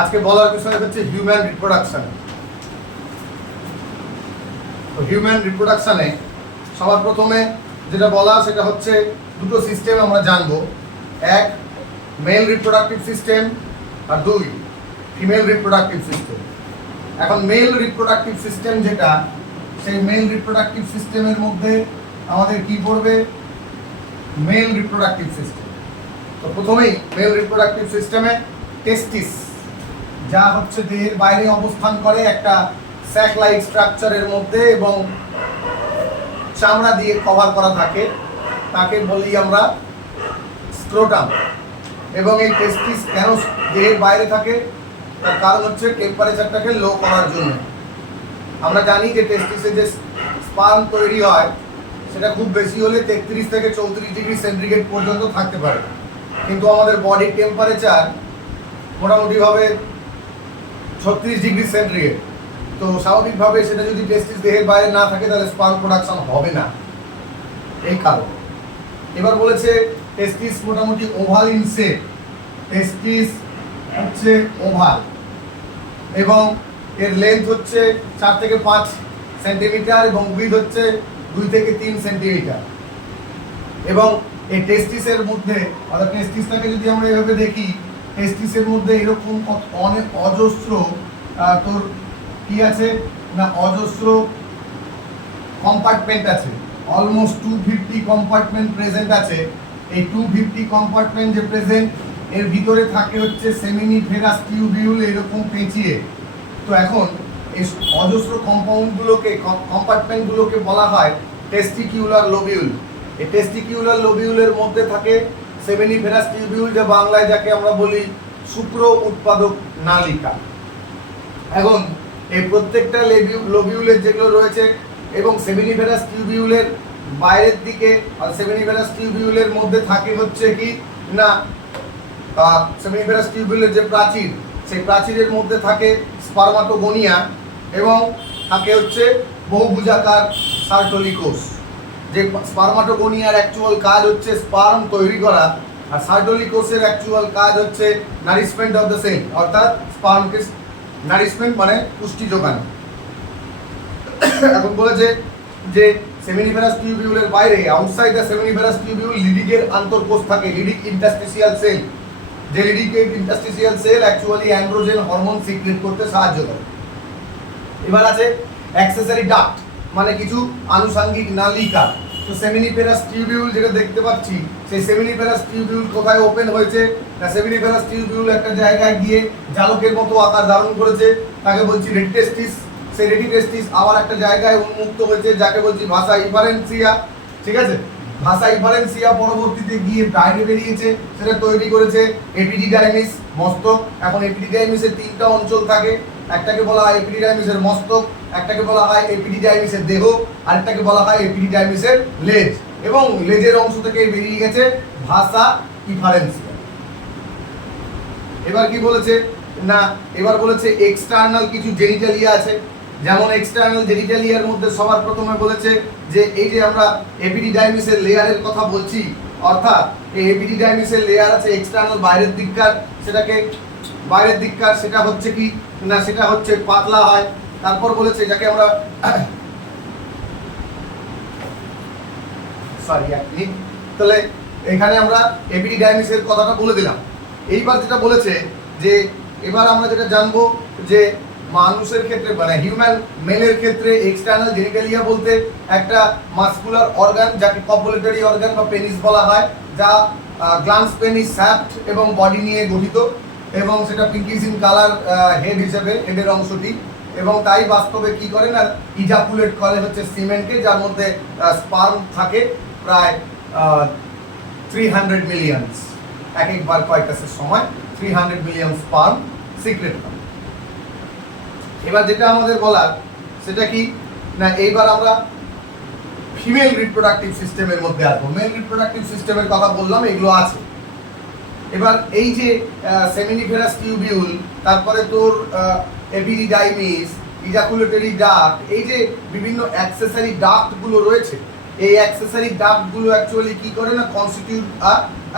আজকে বলার বিষয় হচ্ছে হিউম্যান রিপ্রোডাকশন। তো হিউম্যান রিপ্রোডাকশনে সবার প্রথমে যেটা বলা সেটা হচ্ছে দুটো সিস্টেম আমরা জানবো, এক মেল রিপ্রোডাক্টিভ সিস্টেম আর দুই ফিমেল রিপ্রোডাক্টিভ সিস্টেম। এখন মেল রিপ্রোডাক্টিভ সিস্টেম যেটা, সেই মেল রিপ্রোডাক্টিভ সিস্টেমের মধ্যে আমাদের কি পড়বে? Mail reproductive system. তো প্রথমেই মেল রিপ্রোডাক্টিভ সিস্টেমে টেস্টিস, যা হচ্ছে দেহের বাইরে অবস্থান করে একটা স্যাক লাইক স্ট্রাকচারের মধ্যে এবং চামড়া দিয়ে কভার করা থাকে, তাকে বলি আমরা স্ক্রোটাম। এবং এই টেস্টিস কেন দেহের বাইরে থাকে? তার কারণ হচ্ছে টেম্পারেচারটাকে লো করার জন্য। আমরা জানি যে টেস্টিসে যে স্পার্ম তৈরি হয় সেটা খুব বেশি হলে 33 থেকে 34 ডিগ্রি সেন্টিগ্রেড পর্যন্ত থাকতে পারে, কিন্তু আমাদের বডির টেম্পারেচার মোটামুটিভাবে 36 ডিগ্রি সেন্টিগ্রেড। তো স্বাভাবিকভাবে সেটা যদি টেস্টিস দেহের বাইরে না থাকে তাহলে স্পার্ম প্রোডাকশন হবে না, এই কারণ। এবার বলেছে টেস্টিস মোটামুটি ওভাল ইন শেপ। টেস্টিস হচ্ছে ওভাল এবং এর লেন্থ হচ্ছে 4 থেকে 5 সেন্টিমিটার এবং উইথ হচ্ছে 2 থেকে 3 সেন্টিমিটার। এবং এই টেস্টিসের মধ্যে, অর্থাৎ টেস্টিসটাকে যদি আমরা এভাবে দেখি, টেস্টিসের মধ্যে এরকম অনেক অজস্র তোর কি আছে না, অজস্র কম্পার্টমেন্ট আছে। অলমোস্ট 250 কম্পার্টমেন্ট প্রেজেন্ট আছে। এই 250 কম্পার্টমেন্ট যে প্রেজেন্ট, এর ভিতরে থাকে হচ্ছে সেমিনিফেরাস টিউবিউল এরকম পেঁচিয়ে। তো এখন এই অজস্র কম্পার্টমেন্টগুলোকে বলা হয় টেস্টিকিউলার লোবিউল। এই টেস্টিকিউলার লোবিউলের মধ্যে থাকে সেমিনিফেরাস টিউবিউল, যা বাংলায় যাকে আমরা বলি শুক্র উৎপাদক নালিকা। এখন এই প্রত্যেকটা লোবিউলের যেগুলো রয়েছে এবং সেমিনিফেরাস টিউবিউলের বাইরের দিকে, আর সেমিনিফেরাস টিউবিউলের মধ্যে থাকে হচ্ছে কি না, সেমিনিফেরাস টিউবিউলের যে প্রাচীর, সেই প্রাচীরের মধ্যে থাকে স্পার্মাটোগোনিয়া এবং থাকে হচ্ছে বহুভুজাকার সার্টলি কোষ। যে স্পার্মাটোগোনিয়ার অ্যাকচুয়াল কাজ হচ্ছে স্পার্ম তৈরি করা, আর সার্টলি কোষের অ্যাকচুয়াল কাজ হচ্ছে নারিশমেন্ট অফ দ্য সেল, অর্থাৎ স্পার্মকে নারিশমেন্ট মানে পুষ্টি যোগান। এখন বলেছে যে সেমিনিফেরাস টিউবিউলের বাইরে, আউটসাইড দ্য সেমিনিফেরাস টিউবিউল, লিডিকের আন্তঃকোষ থাকে, লিডিক ইন্টারস্টিসিয়াল সেল। যে Leydig interstitial cell actually androgen hormone secrete করতে সাহায্য করে। এবার আছে অ্যাক্সেসরি ডাক্ট, মানে কিছু আনুষঙ্গিক নালিকা। তো সেমিনিফেরাস টিউবিউল যেটা দেখতে পাচ্ছি, সেই সেমিনিফেরাস টিউবিউল কোথায় ওপেন হয়েছে না, সেমিনিফেরাস টিউবিউল একটা জায়গায় গিয়ে জালকের মতো আকার ধারণ করেছে, তাকে বলছি রেডিটেস্টিস। সেই রেডিটেস্টিস আবার একটা জায়গায় উন্মুক্ত হয়েছে, যাকে বলছি ভাষা ইফারেন্সিয়া। ঠিক আছে, ভাষা ইফারেন্সিয়া পরবর্তীতে গিয়ে বাইরে বেরিয়েছে, সেটা তৈরি করেছে এপিডিডাইমিস, মস্তক। এখন এপিডিডাইমিসের 3টা অঞ্চল থাকে, একটাকে বলা হয় এপিডিডাইমিসের মস্তক, একটাকে বলা হয় এপিডিডাইমিসের দেহ, আরেকটাকে বলা হয় এপিডিডাইমিসের লেজ। এবং লেজের অংশ থেকে বেরিয়ে গেছে ভাষা ইফারেন্সিয়া। এবার কি বলেছে না, এবার বলেছে এক্সটার্নাল কিছু জেনিটালিয়া আছে। যেমন এক্সটার্নাল জেনিটালিয়ার মধ্যে সবার প্রথমে বলেছে যে এই যে আমরা এপিডিডাইমিসের লেয়ারের কথা বলছি, অর্থাৎ এই এপিডিডাইমিসের লেয়ার আছে এক্সটার্নাল বাইরের দিককার, সেটাকে বাইরের দিককার সেটা হচ্ছে কি না, সেটা হচ্ছে পাতলা হয়। তারপর বলেছে যাকে আমরা তাহলে এখানে আমরা এপিডিডাইমিসের কথাটা বলে দিলাম। এইবার যেটা বলেছে যে এবার আমরা যেটা জানবো যে মানুষের ক্ষেত্রে মানে হিউম্যান মেলের ক্ষেত্রে এক্সটার্নাল জেনিটালিয়া বলতে একটা মাসকুলার অর্গান, যাকে কপুলেটরি অর্গান বা পেনিস বলা হয়, যা গ্ল্যান্স, পেনিস, শ্যাফট এবং বডি নিয়ে গঠিত, এবং সেটা পিঙ্কিশ ইন কালার হেড হিসেবে, হেডের অংশটি। এবং তাই বাস্তবে কি করে না, ইজাকুলেট করে হচ্ছে সিমেন্টকে, যার মধ্যে স্পার্ম থাকে প্রায় 300 মিলিয়ন। এক একবার কয়টাসের সময় 300 মিলিয়ন স্পার্ম সিক্রেট হয়। এবার যেটা আমাদের বলার সেটা কি না, এইবার আমরা ফিমেল রিপ্রোডাক্টিভ সিস্টেমের মধ্যে আসবো। মেল রিপ্রোডাক্টিভ সিস্টেমের কথা বললাম, এগুলো আছে। এবার এই যে সেমিনিফেরাস টিউবিউল, তারপরে তোর এপিডিডাইমিস, ইজাকুলেটরি ডাক্ট, এই যে বিভিন্ন অ্যাক্সেসরি ডাক্টগুলো রয়েছে, এই অ্যাক্সেসরি ডাক্টগুলো অ্যাকচুয়ালি কি করে না, কনস্টিটিউট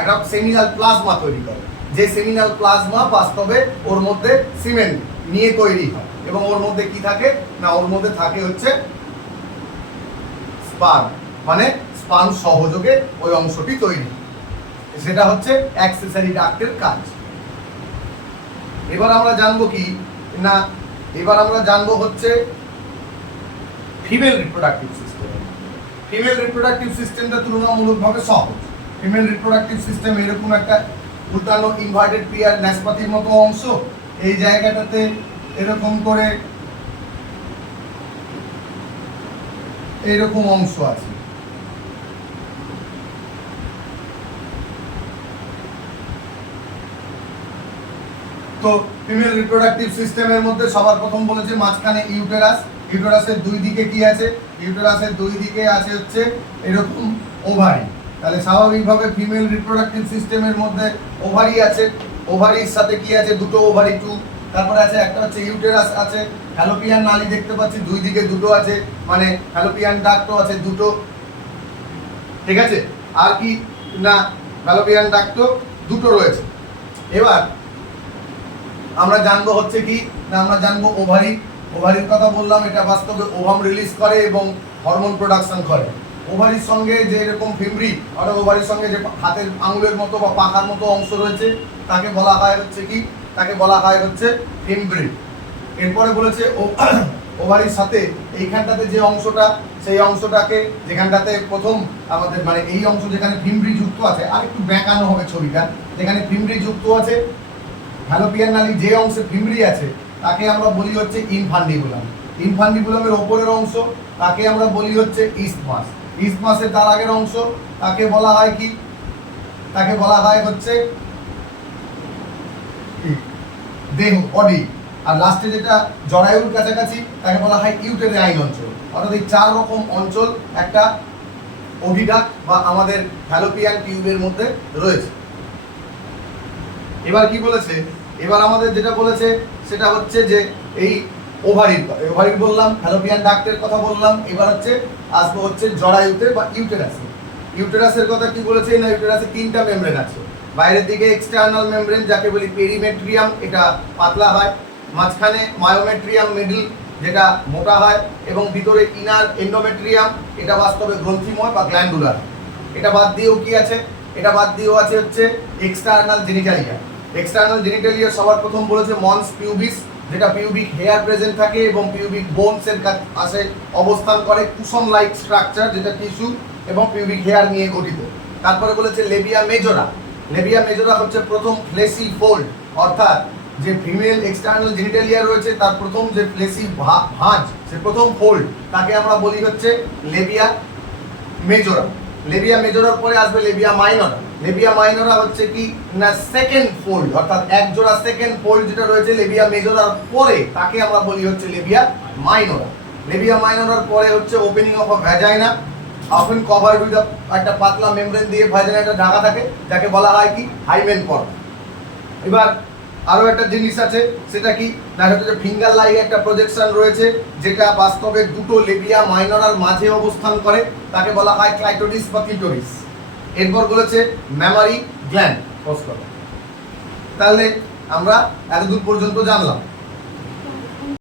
একটা সেমিনাল প্লাজমা তৈরি করে। যে সেমিনাল প্লাজমা বাস্তবে ওর মধ্যে সিমেন্ট নিয়ে তৈরি হয় এবং ওর মধ্যে কি থাকে না ওর মধ্যে থাকে হচ্ছে স্পার্ম, মানে স্পার্ম সহযোগে ওই অংশটি তৈরি, সেটা হচ্ছে অ্যাক্সেসরি ডাক্টের কাজ। এবার আমরা জানবো কি না, এবার আমরা জানবো হচ্ছে female reproductive system. Female reproductive সিস্টেমটা তুলনামূলকভাবে সহজ। ফিমেল রিপ্রোডাক্টিভ সিস্টেম এরকম একটা উল্টানো ইনভার্টেড পিয়ার ন্যাসপাতির মতো অংশ, এই জায়গাটাতে এরকম করে এইরকম অংশ আছে। তো ফিমেল রিপ্রোডাক্টিভ সিস্টেমের মধ্যে সবার প্রথম বলেছে মাঝখানে ইউটেরাস, ইউটেরাসের দুই দিকে কি আছে, ইউটেরাসের দুই দিকে আছে হচ্ছে এরকম ওভারি। তাহলে স্বাভাবিকভাবে ফিমেল রিপ্রোডাক্টিভ সিস্টেমের মধ্যে ওভারি আছে, ওভারির সাথে কি আছে দুটো ওভারি টু, তারপরে আছে একটা হচ্ছে ইউটেরাস আছে, ফ্যালোপিয়ান নালী দেখতে পাচ্ছি দুই দিকে দুটো আছে, মানে ফ্যালোপিয়ান ডাক্টও আছে দুটো, ঠিক আছে। আর কি না ফ্যালোপিয়ান ডাক্টও দুটো রয়েছে। এবার আমরা জানবো হচ্ছে কি না আমরা জানবো ওভারি। ওভারির কথা বললাম, এটা বাস্তবে ওভাম রিলিজ করে এবং হরমোন প্রোডাকশন করে। ওভারির সঙ্গে যে এরকম ফিমরি অর্থাৎ ওভারির সঙ্গে যে হাতের আঙুলের মতো বা পাখার মতো অংশ রয়েছে তাকে বলা হয় হচ্ছে কি, তাকে বলা হয় হচ্ছে ফিমব্রি। এরপরে বলেছে ওভারির সাথে এইখানটাতে যে অংশটা, সেই অংশটাকে যেখানটাতে প্রথম আমাদের মানে এই অংশ যেখানে ফিমব্রি যুক্ত আছে, আর একটু বেঁকানো হবে ছবিটা, যেখানে ফিমব্রি যুক্ত আছে ফ্যালোপিয়ান নালী যে অংশে ফিমব্রি আছে তাকে আমরা বলি হচ্ছে ইনফান্ডিবুলাম। ইনফান্ডিবুলামের ওপরের অংশ তাকে আমরা বলি হচ্ছে ইসথমাস। ইসথমাসের তার আগের অংশ তাকে বলা হয় কি, তাকে বলা হয় হচ্ছে দেহ, বডি। আর লাস্টে যেটা জরায়ুর কাছাকাছি তাকে বলা হয় ইউটেরাইন অঞ্চল। অর্থাৎ এই চার রকম অঞ্চল একটা ওভিডাক্ট বা আমাদের ফ্যালোপিয়ান টিউবের মধ্যে রয়েছে। এবার কি বলেছে, এবার আমাদের যেটা বলেছে সেটা হচ্ছে যে এই ওভারির বললাম, ফ্যালোপিয়ান ডাক্টের কথা বললাম, এবার হচ্ছে আসবো হচ্ছে জরায়ুতে বা ইউটেরাসে। ইউটেরাসের কথা কি বলেছে না, ইউটেরাসে তিনটা মেমব্রেন আছে। বাইরের দিকে এক্সটার্নাল মেমব্রেন যাকে বলি পেরিমেট্রিয়াম, এটা পাতলা হয়, মাঝখানে মায়োমেট্রিয়াম মিডল যেটা মোটা হয়, এবং ভিতরে ইনার এন্ডোমেট্রিয়াম, এটা বাস্তবে গ্রন্থিময় বা গ্ল্যান্ডুলার। এটা বাদ দিয়েও কি আছে, এটা বাদ দিয়েও আছে হচ্ছে এক্সটার্নাল জেনিটালিয়া। এক্সটার্নাল জেনিটালিয়া সবার প্রথম বলেছে মন্স পিউবিস, যেটা পিউবিক হেয়ার প্রেজেন্ট থাকে এবং পিউবিক বোনসের কাছে অবস্থান করে, কুশন লাইক স্ট্রাকচার যেটা টিস্যু এবং পিউবিক হেয়ার নিয়ে গঠিত। তারপরে বলেছে লেবিয়া মেজোরা। লেবিয়া মেজোরা হচ্ছে প্রথম ফ্লেসি ফোল্ড, অর্থাৎ যে ফিমেল এক্সটার্নাল জেনিটালিয়া রয়েছে তার প্রথম যে ফ্লেসি ভাঁজ, সে প্রথম ফোল্ড, তাকে আমরা বলি হচ্ছে লেবিয়া মেজোরা। লেবিয়া মেজোরার পরে আসবে লেবিয়া মাইনরা। লেবিয়া মাইনরা হচ্ছে কি না সেকেন্ড ফোল্ড, অর্থাৎ এক জোড়া সেকেন্ড ফোল্ড যেটা রয়েছে লেবিয়া মেজোরার পরে তাকে আমরা বলি হচ্ছে লেবিয়া মাইনরা। লেবিয়া মাইনরার পরে হচ্ছে opening of a vagina, often covered with একটা পাতলা মেমব্রেন দিয়ে ভ্যাজাইনাটা ঢাকা থাকে, যাকে বলা হয় কি হাইমেন পর্দা। এবার আরও একটা জিনিস আছে, সেটা কি না হচ্ছে ফিঙ্গার লাইক একটা প্রজেকশন রয়েছে যেটা বাস্তবে দুটো লেবিয়া মাইনরার মাঝে অবস্থান করে, তাকে বলা হয় ক্লাইটোরিস বা ক্লিটোরিস। এরপর বলেছে ম্যামারি গ্ল্যান্ড। তাহলে আমরা এতদূর পর্যন্ত জানলাম।